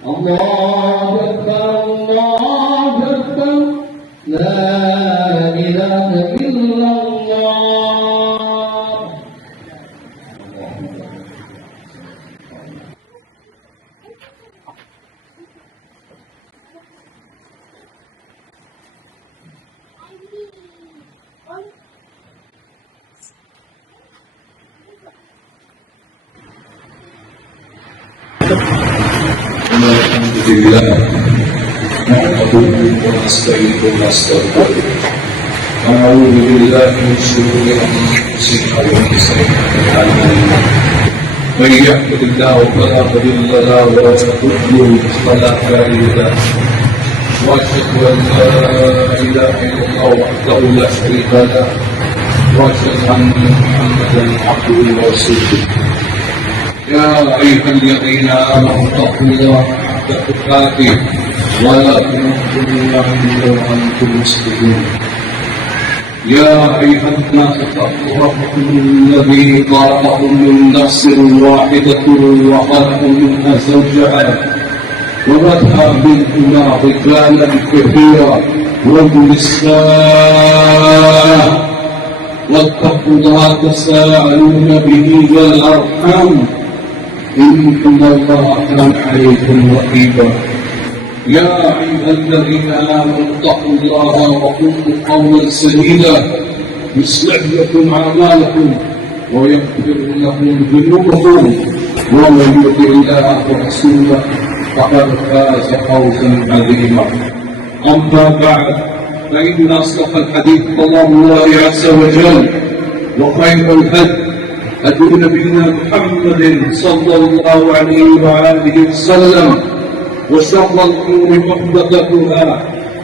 الله أكبر الله أكبر لا إله إلا الله. Alhamdulillah, nahmaduhu wa nasta'inuhu wa nastaghfiruh. Na'udzu billahi min shururi anfusina wa min sayyi'ati a'malina. May yahdihillahu fala mudilla lahu wa man yudlil fala hadiya lahu. Wa ashhadu an la ilaha illallah wahdahu la sharika lahu wa ashhadu anna Muhammadan abduhu wa rasuluh. يا أيها الذين آمنوا اتقوا الله حق تقاته ولا تموتن إلا وأنتم مسلمون. يا أيها الناس اتقوا ربكم الذي خلقكم من نفس واحدة وخلق منها زوجها وبث منهما رجالا كثيرا ونساء واتقوا الله تساءلون به والأرحام إن الله كان عليكم رقيبا. يا أيها الذين آمنوا اتقوا الله وقولوا قولا سديدا يصلح لكم أعمالكم ويغفر لكم ذنوبكم ومن يطع الله ورسوله فقد فاز فوزا عظيما. أما بعد فإن أصدق الحديث كلام الله عز وجل وخير الهدي هدي نبينا محمد صلى الله عليه وآله وسلم وشر الأمور محدثاتها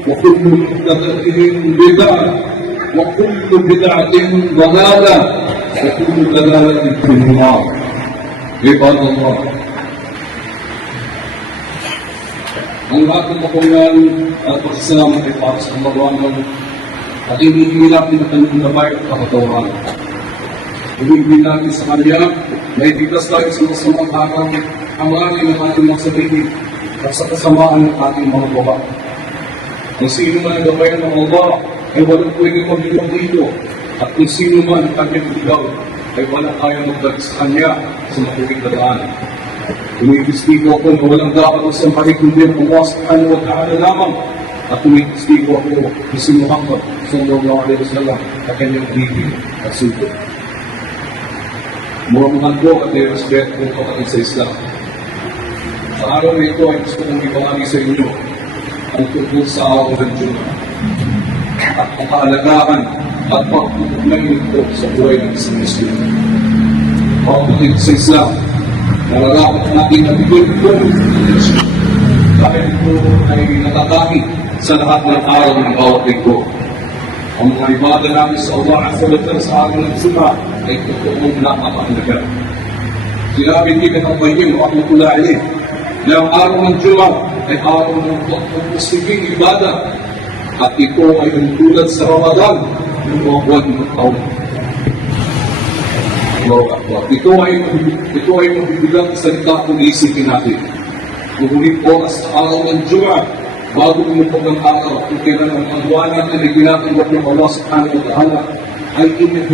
وكل محدثة بدعة وكل بدعة ضلالة وكل ضلالة في النار. عباد الله، ang ating mapungan at pagsasama kay Papa sa Marwangan at inihinap din ang kanyang gabay at kapatawaran. Ibigin natin sa Kanya na ibigkas tayo sa masamang hakang amanin ng ating mga sarili at sa kasamaan ng ating mga baba. Kung sino man ang gabayan ng Allah ay walang pwede mabilang dito, at kung sino man ang kanyang bigaw ay walang kaya magdagdag sa Kanya sa matuwing dadaan. Tumikistigo ako na walang dapat ang sampahin kundi ang Allah subhanahu wa ta'ala lamang, at tumikistigo ako na si Muhammad sallallahu alaihi wasallam na kanyang ibig at sugo. Muramuhan ko at i-respect ko kapatid sa Islam. Sa araw na ito ay gusto kong ibahagi sa inyo ang tungkol sa araw ng Jumat at ang kaalagaan at pagtutugnay nito sa buhay ng isang Muslim. Mga kapatid sa Islam, nararapat natin na bigyan ko dahil ito ay natataki sa lahat ng araw ng bawat linggo. Ang mga ibada namin sa Allah sa araw ng Jumat ay totoong nakapahalaga. Sinabi din ng Qayyim rahmatullahi alayh na ang araw ng Jumat ay araw ng pagpupusiging ibada at ito ay tulad sa Ramadan ng mga buwan ng taon. Ito ay mabibilang salita kung iisipin natin. Ngunit oras sa araw ng Jumat, bago umupog ang araw, kung kailan ang paggawa natin ay ginatanggap ng Allah subhanahu wa ta'ala, ay ginahalin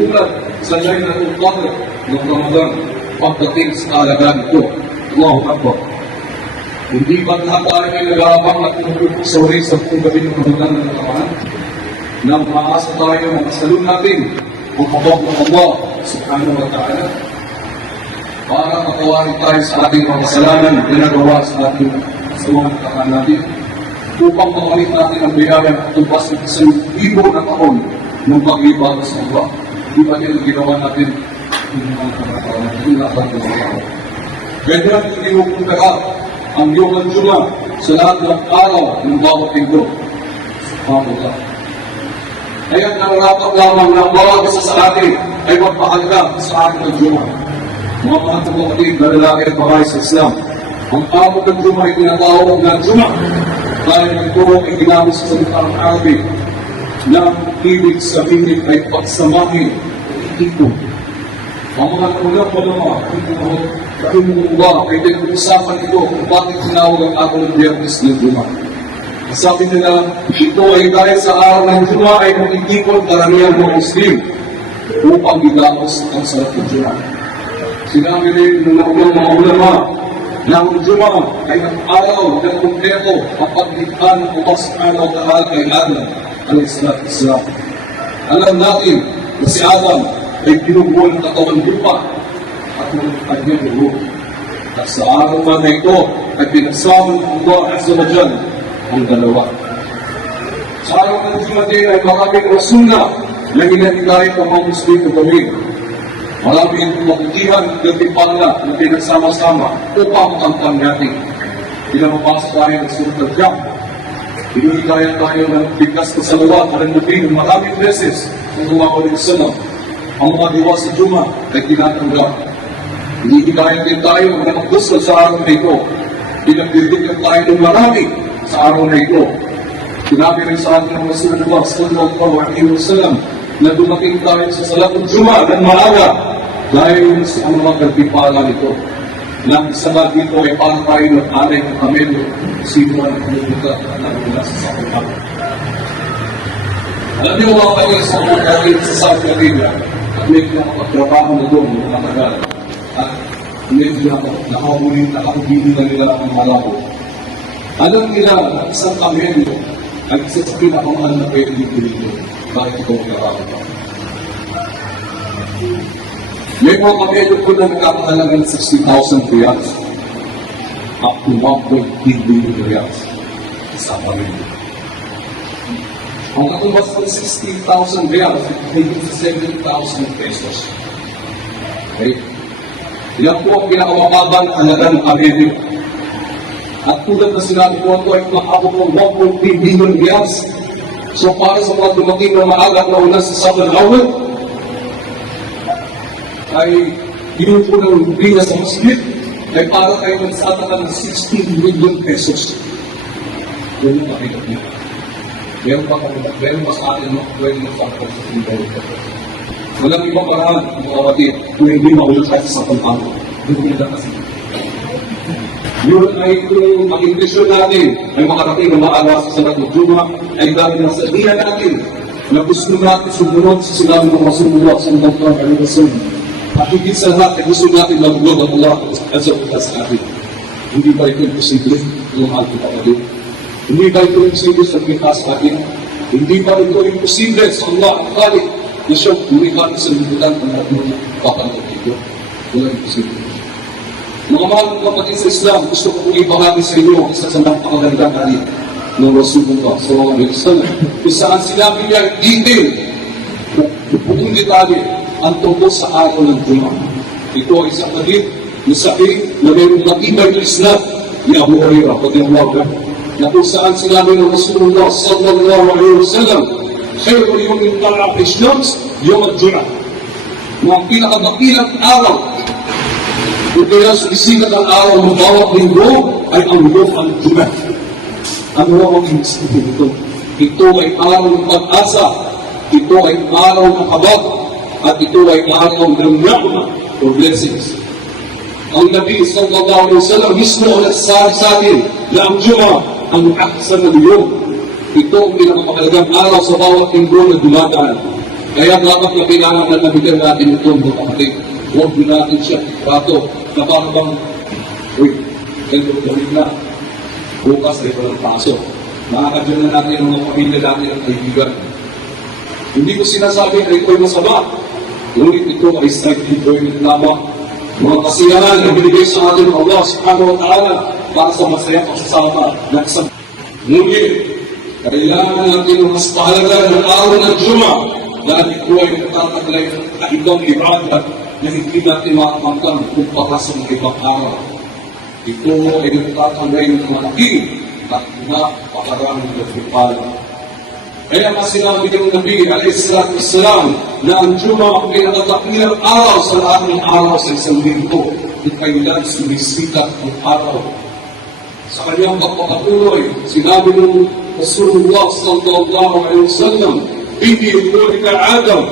tulad sa Laylatul Qadr ng Ramadan pagdating sa kaalagaan ito. Allahu Akbar. Hindi ba lahat tayo ay nag-aabang at pumupusawin sa gabi ng Ramadan ng nakaraan? Nang maasa tayo na masalun natin ang kabag ng Allah subhanahu wa ta'ala para matawarin tayo sa ating mga kasalanan na nagawa sa ating kasawang nakaraan natin, upang makalit natin ang bayaran at tumbas ng isang libo na taon ng pag-ibada sa Allah. Di ba din ang ginawa natin ng mga kapatawaran ng lahat ng mga tao? Ganyan iniupuntahan ang Yom Jumat sa lahat ng araw ng bawat linggo. Subhanallah. Kaya nararapat lamang na bawat isa sa atin ay magpahalaga sa atin ng Jumat. Mga mga kapatid na lalaki at babae sa Islam, ang araw ng Jumat ay tinatawag na Jumat dahil ito ay ginamit sa salitang Arabic na ibig sabihin ay pagsamahin o itipon. Ang mga kulang pa naman, Rahimahullah, ay pinag-usapan ito kung bakit tinawag ang araw ng Biyernes ng Juma. Sabi nila, ito ay dahil sa araw ng Juma ay nakikipon karamihan ng Muslim upang bigamos ang salat ng Juma. Sinabi rin ng mga ulama na ang Juma ay ang araw ng kumpleto ang paglikha ng Allah subhanahu wa ta'ala kay Adam al-Islam. Alam natin na si Adam ay pinubuo ng katawan lupa at ng kanyang ruho. At sa araw na ito ay pinagsama ng Allah Azza wa Jalla ang dalawa. Sa araw ng Juma din ay maraming rasulna na hinahikayat ang mga Muslim na gawin. Maraming makutihan at gantipala na pinagsama-sama upang kampan natin. Pinapapasa tayo ng Surat Al-Jam. Hinahikayat tayo ng bigkas na salawat at ng maraming beses ng Muhammad sallallahu alaihi wasallam. Ang mga diwa sa Juma ay tinatanggap. Hinihikayat din tayo na magdasal sa araw na ito. Pinagdidigan tayo ng marami sa araw na ito. Sinabi rin sa atin ng Rasulullah sallallahu alaihi wasallam na dumating tayo sa salat ng Juma ng maaga dahil sa mga kagpipala nito. Nang isa na dito ay paano tayo nag-alay ng kamelo sino ang nagbuka at nagmula sa sakutan. Alam niyo mga kayo sa mga kayo sa Saudi Arabia at may nakapagtrabaho na doon ng matagal at medyo nakahuli na nila ang malabo. Alam nila na isang kamelo ay isa sa pinakamahal na pwede dito. Bakit ito ang trabaho? May mga kamelo po na nagkakahalaga ng 60,000 riyals up to 1.3 billion riyals sa kamelo. Ang katumbas ng 60,000 riyals ay 7,000 pesos. Okay? Yan po ang pinakamababang halaga ng kamelo. At tulad na sinabi ko ito ay makabot ng 1.3 billion riyals. So para sa mga dumating na maaga na una sa Southern Awal, ay ginupo ng biya sa masjid, ay para kayo nagsatakan ng 16 million pesos. Yun yung makikot niya. Meron ba sa atin pwede magsatakan sa 16 million pesos? Walang ibang paraan, mga kapatid, kung hindi maulot tayo sa pagpapalo. Doon nila kasi. Yun ay kung ang intensyon natin ay makarating na maaga sa salat ng Juma ay dahil na sa diyan natin na gusto natin sumunod sa sinabi ng Rasulullah sallallahu alaihi wasallam. At higit sa lahat ay gusto natin maglugod ang Allah at sa atin. Hindi ba ito imposible? Yung mahal ko kapatid. Hindi ba ito imposible sa kita sa atin? Hindi ba ito imposible sa Allah ang Khalik na siyang lumikha sa libutan ng mga kapatid dito? Wala imposible. Mga mahal ng kapatid sa Islam, gusto ko kong ibahagi sa inyo ang isa sa napakagandang halit ng Rasulullah sallallahu alaihi wasallam. Kung saan sinabi niya detail, buong detalye, ang tungkol sa araw ng Juma. Ito ay isang halit na sabi na mayroong matibay ng Islam ni Abu Hurairah radhiyallahu anhu na kung saan sinabi ng Rasulullah sallallahu alaihi wasallam, khairul yawmin tala'at ash-shams yawm al-Jum'ah. Ang pinakadakilang araw kung kaya sumisikat ang araw ng bawat linggo ay ang Yom al-Jum'ah. Ano ang ibig ito? Ito ay araw ng pag-asa, ito ay araw ng kabag, at ito ay araw ng ni'mah or blessings. Ang Nabi sallallahu alaihi wasallam mismo ang nagsasabi sa atin na ang Jum'ah ang ahsan na yom. Ito ang pinakamahalagang araw sa bawat linggo na dumadaan. Kaya dapat na kailangan na nabigyan natin ito mga kapatid. Huwag din natin siya rato na parang bang, uy, ganito gawin na. Bukas ay walang pasok. Makakadyan na natin ang mga pamilya natin at kaibigan. Hindi ko sinasabi na ito'y masama. Ngunit ito ay side enjoyment lamang. Mga kasiyahan na binigay sa atin ng Allah subhanahu wa ta'ala para sa masayang pagsasama ng isang. Ngunit, kailangan natin ang mas pahalaga ng araw ng Juma dahil ito ay nagtataglay na ibang ibadat na hindi natin makakamtan kung pakasa ng ibang araw. Ito ay nagtataglay ng malaki at napakaraming nagpipala. Kaya nga sinabi ng Nabi alayhi-salatu-wassalam na ang Juma ang pinakadakilang araw sa lahat ng araw sa isang linggo at kailan sumisikat ang araw. Sa kanyang pagpapatuloy, sinabi ng Rasulullah sallallahu alaihi wasallam, "Bihi yulika Adam."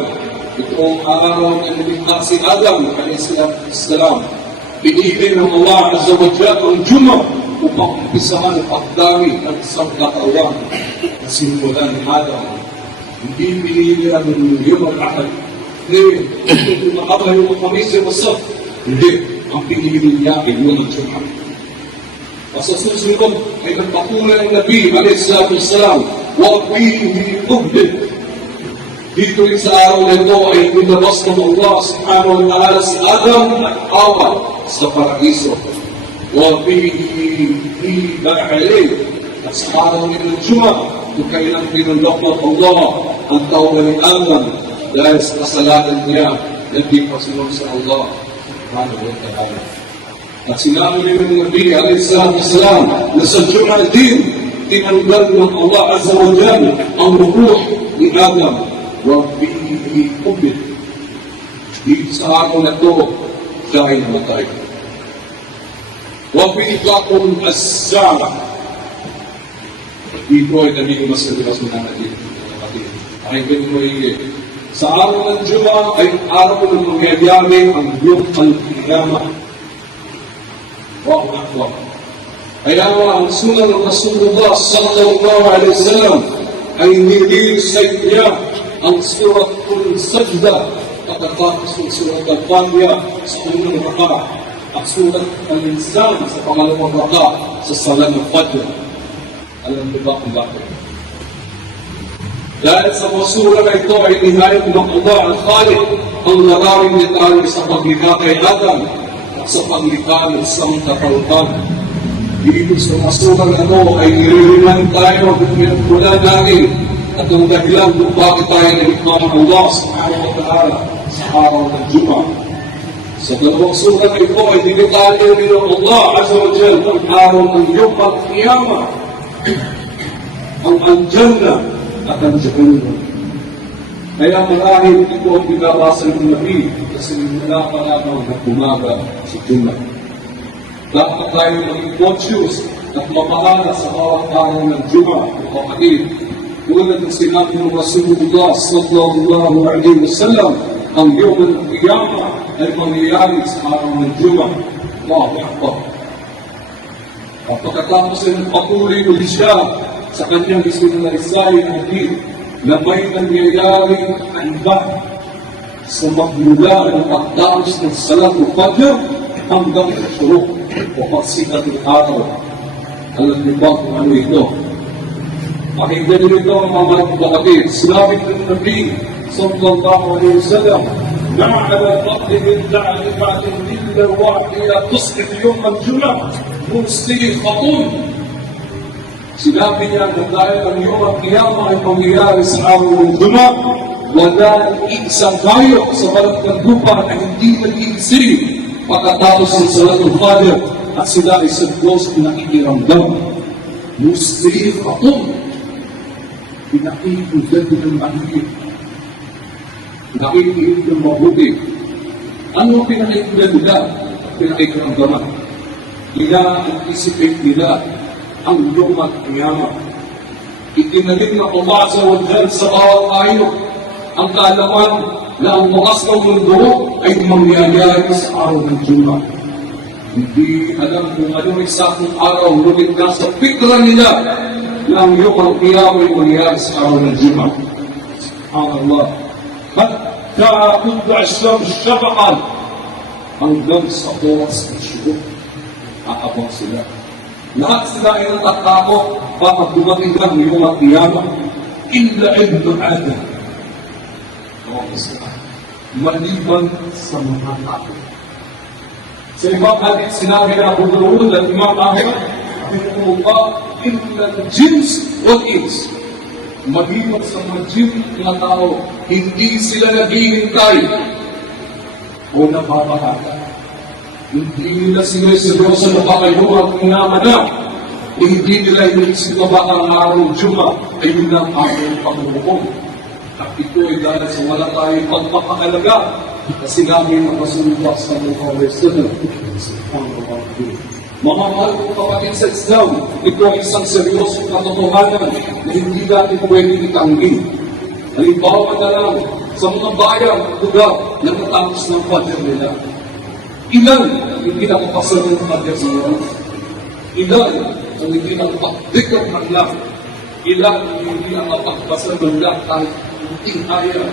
Ito ang araw na nilikha si Adam alayhi-salatu-wassalam. Pinili ng Allah Azza wa Jalla ang Juma upang umpisahan ang pagdami ng isang katawan na simulan ni Adam. Hindi pinili ang Yom al-Ahad. Hindi, kung makakayo mo kami sa Masaf, hindi, ang pinili niya ay Yom al-Juma. Sa susunod ay nagpatuloy ng Nabi a.s.w. Huwag hindi ubdid. Dito rin sa araw na ito ay pinabas ng Allah subhanahu wa ta'ala si Adam at Hawa sa paraiso. Huwag hindi dahil at sa araw ng Juma kung kailang pinulok ng Allah ang taon ng Adam dahil sa kasalanan niya na di pasunod sa Allah subhanahu wa ta'ala. At sinabi rin ng Nabi a.s.w. na sa Juma din tinanggal ng Allah Azza wa Jalla ang ruh ni Adam. Huwag pinipubit. Dito sa araw na ito, dahil namatay. Huwag pinipakong asyara. Dito ay nabigyan mas nabigas mo na natin. Ay ganun mo sa araw ng Juma ay araw ng mangyayari ang Yom al-Qiyamah. Wow, wow. Kaya ang sunan ng Rasulullah sallallahu alaihi wasallam ay nilisay niya ang suratul sajda pagkatapos ng surat al-Fatiha sa unang raka at surat al-Insan sa pangalawang raka sa salam al-Fajr. Alam mo ba kung bakit? Dahil sa mga sura na ito ay inayot ng Allah al-Khaliq ang maraming detalye sa paglikha kay Adam at sa paglikha ng isang katauhan. Dito sa mga sura na ito ay niririman tayo kung pinagmula natin at ang dahilan kung bakit tayo nalikha ng Allah subhanahu wa ta'ala sa araw ng Juma. Sa dalawang sura na ito ay dinetalye rin ng Allah Azza wa Jalla ang araw ng Yom al-Qiyamah, ang Al-Jannah at ang Jahannam. Kaya marahil ito ang binabasa ng Nabi kasi wala pa lamang na bumaga sa Juma. Dapat tayo maging conscious at mapahala sa bawat araw ng Juma o kapatid. Tulad ng sinabi ng Rasulullah sallallahu alaihi wasallam, ang Yom al-Qiyamah ay mangyayari sa araw ng Juma. Allahu Akbar. At pagkatapos ay patuloy ulit siya sa kanyang isinalaysay na hadith na may nangyayari handa sa magmula ng pagdaos ng Salatul Fajr hanggang surok o pagsikat ng araw. Alam niyo ba kung ano ito? Pakinggan niyo ito ang mga kapatid. Sinabi ng Nabi sallallahu alaihi wasallam, "Ma 'ala al-fadli min da'atin illa wahida tusqit yawm al-jum'ah mustighatun." Sinabi niya na dahil ang Yom al-Qiyamah ay pangyayari sa araw ng Juma, wala isang gayo sa balat ng lupa na hindi nag-iisip pagkatapos ng Salatul Fajr at sila ay sa Diyos nakikiramdam. Mustighatun. Pinakikigad ng mahigit. Pinakikigad ng mabuti. Ano ang pinakikigad nila? Pinakikigad. Ila ang isipin nila ang Yom al-Qiyamah. Itinalig na Allah Azza wa Jalla sa bawat tayo ang kaalaman na ang wakas ng mundo ay mangyayari sa araw ng Juma. Hindi alam kung ano eksaktong araw, ngunit nasa fikra nila na ang Yom al-Qiyamah ay mangyayari sa araw ng Juma. SubhanAllah. Hatta kundu aslam syafaqan hanggang sa oras ng syurok. Aabang sila. Lahat sila ay natatakot baka dumating lang Yom al-Qiyamah illa ibn Adam. Maliban sa mga tao. Sa ibang hadith sinabi na Abu Dawud at Imam Ahmad, illa al-jins wal-ins. Maliban sa mga jin na tao, hindi sila naghihintay o napapahata. Hindi nila sinuseryoso na baka yung al-Qiyamah na. Hindi nila inisip na baka ang araw ng Juma ay yun ang aking pagbubuong. At ito ay dahil sa wala tayong pagpapakalaga kasi namin ang Rasulullah sallallahu alaihi wasallam. Mga mahal kong kapatid sa Islam, ito ay isang seryosong katotohanan na hindi natin pwedeng itanggi. Halimbawa na lang sa mga bayan, lugar na natapos ng Fajr nila. Ilan hindi nakapasunod ng kanya sa oras? Ilan ang hindi nakapagdikap ng lang? Ilan ang hindi nakapagpasunod ng lang kahit hindi kaya?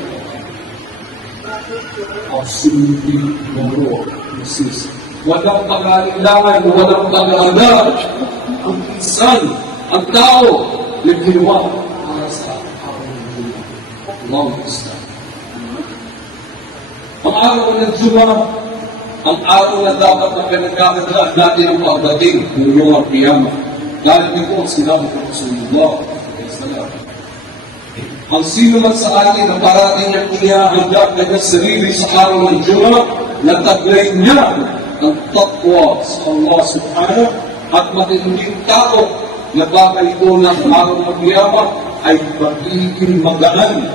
Absolutely no, sis. Walang pag-aalinlangan, walang pag-aalam. Ang insan, ang tao, nagdiwa para sa araw ng Juma. Long Islam. Ang araw ng Juma, ang araw na dapat na pinagkakadaan natin ang pagdating ng mga piyama. Dahil ito ang sinabi ko sa Rasulullah. Ang sino man sa atin na parating niyang inihahanda ng kanyang sarili sa araw ng Juma, nataglay niya ang taqwa sa Allah subhanahu at matinding tao na bagay ito ng araw ng Qiyamah ay magiging magaan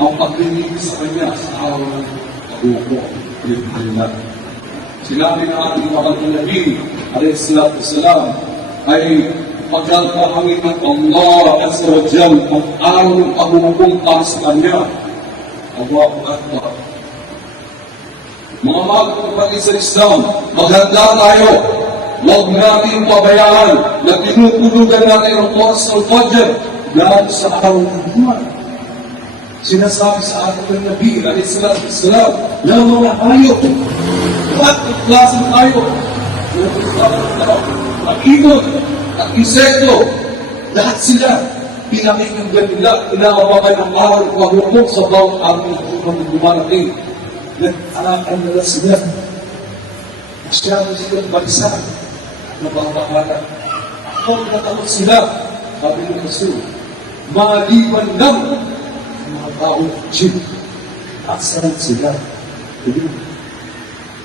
ang paglilingkod sa kanya sa araw ng Tabuko. Sinabi ng ating mahal na Nabi, alayhi salatu wasalam, ay pagkakahangin ng Allah Azza wa Jal ang araw ng pagmumukong para sa kanya. Allahu Akbar. Mga mahal na kapatid sa Islam, maghanda tayo. Huwag natin pabayaan na tinutulugan natin ang oras ng Fajr dahil sa araw ng Jumat. Sinasabi sa ating ng Nabi, alayhi salatu wasalam, na mga hayop, at klaseng hayop, ang ibon, ang insekto, lahat sila, pinakinggan nila, inawakan ng araw at magmumok sa bawat araw ng dumarating. Nag-arakan nila sila. Masyado silang balisa. Nababakala. Ako natakot sila. Sabi ng Rasul, maliban lang ang mga taong jinn. Asaran sila.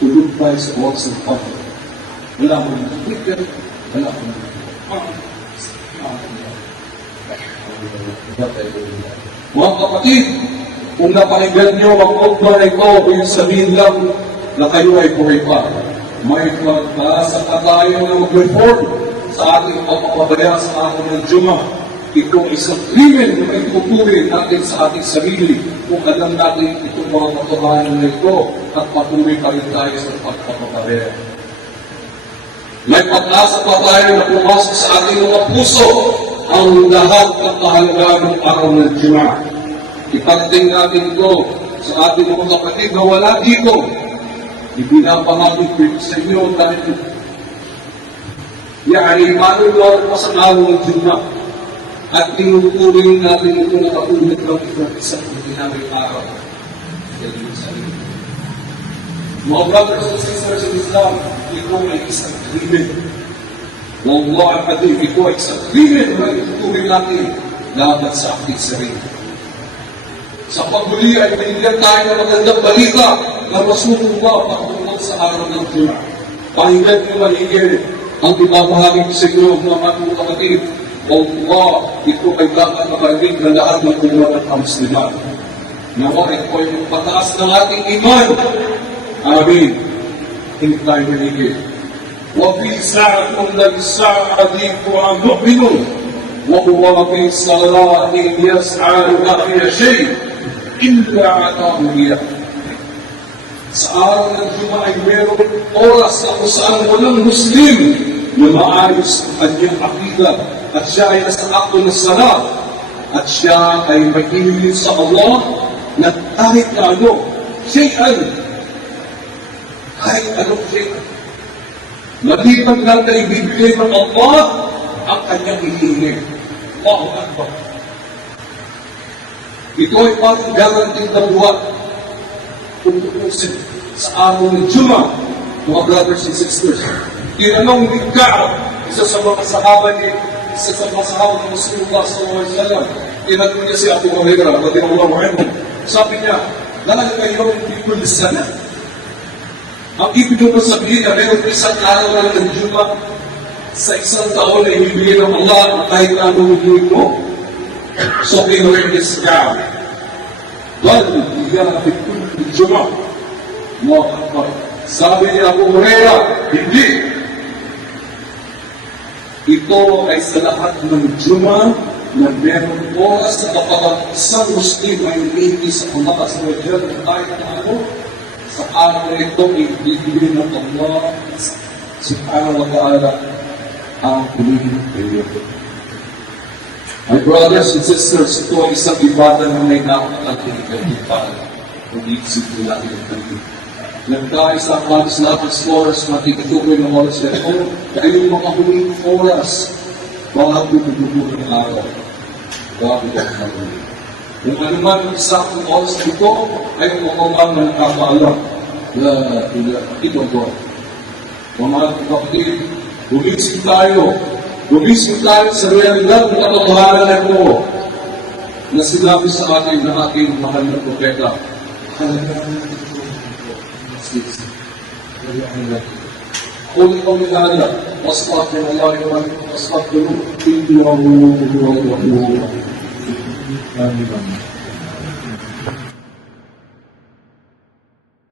Tulog tayo sa oras ng Fajr. Wala mo ng trigger. Wala mo ng mga kapatid, kung napakinggan nyo ang khutbah ito, kung sabihin lang na kayo ay buhay pa, may pagkasa pa tayo na mag-reform sa ating pagpapabaya sa ating ng Juma. Ito isang krimen na may tutuloy natin sa ating sarili kung alam natin itong mga katotohanan na ito at patuloy pa rin tayo sa pagpapabaya. May pag-asa pa tayo na pumasok sa ating mga puso ang lahat ng kahalagahan ng araw ng Juma. Ipagting natin ito sa ating mga kapatid na wala dito. Ibinapangakit ko sa inyo dahil manunuwag pa sa araw ng Juma at tinutuloy natin ito na katulad ng isang dinamik araw. Mga brothers and sisters in Islam, ito ay isang krimen. Wallah al-Qadim, ito ay isang krimen na itutuloy natin laban sa ating sarili. Sa paghuli ay binigyan tayo ng magandang balita na Rasulullah patungkol sa araw ng Juma. Pakinggan niyo maligay ang ibabahagi ko sa inyo mga mga kapatid. Allah, ito ay dapat makarinig na lahat ng umat at Musliman. Nawa ito ay pataas ng ating iman. Amin. Hindi tayo maligay. وفي ساعة للساعة حديث عن مؤمن وهو في صلاة يسعى بقي شيء إلا عطاه إياه. Sa araw ng Juma ay mayroong oras na kung saan walang Muslim na maayos ang kanyang akida at siya ay nasa akto ng salat at siya ay maghihiling sa Allah na kahit na ano, kahit anong shay'an. Maliban lang na ibibigay ng Allah ang kanyang hinihiling. Allahu Akbar. Ito ay parang guaranteed na buwan kung tutusin sa araw ng Juma, mga brothers and sisters. Tinanong ni Ka'ab, isa sa mga sahaba ni Rasulullah SAW, tinanong niya si Abu Hurairah, radhiyallahu anhu. Sabi niya, lalaki kayo hindi ko sana. Ang ibig mo sabihin na meron isang araw na ng Juma sa isang taon na ibibigay ng Allah kahit na anong hiling mo. So, pinawin this God. Well, bigyan natin ng Juma. Sabi niya Abu Hurairah, hindi. Ito ay sa lahat ng Juma na meron oras na kapag isang Muslim ay hindi sa Allah sa wajan kahit na ano, Sa araw na ito, ibibigay ng Allah subhanahu wa ta'ala ang huling periodo. My brothers and sisters, ito ay isang ibada na may nakakating kaibigan. Pag-iisip nila yung kaibigan. Nagkaya sa mga Islamic scholars, matitukoy ng oras na ito, ay yung mga huling oras, bago tututunan ng araw. Bago ang huli. Kung ano man ang isang oras ito, ay kumamang na nakakaalam. Ito po. Mga kapatid, gumising tayo. Gumising tayo sa realidad ng katotohanan na ito na sinabi sa atin ng ating mahal na propeta. قل قولي هذا واستغفر الله لي واستغفروه انه هو الغفور الرحيم.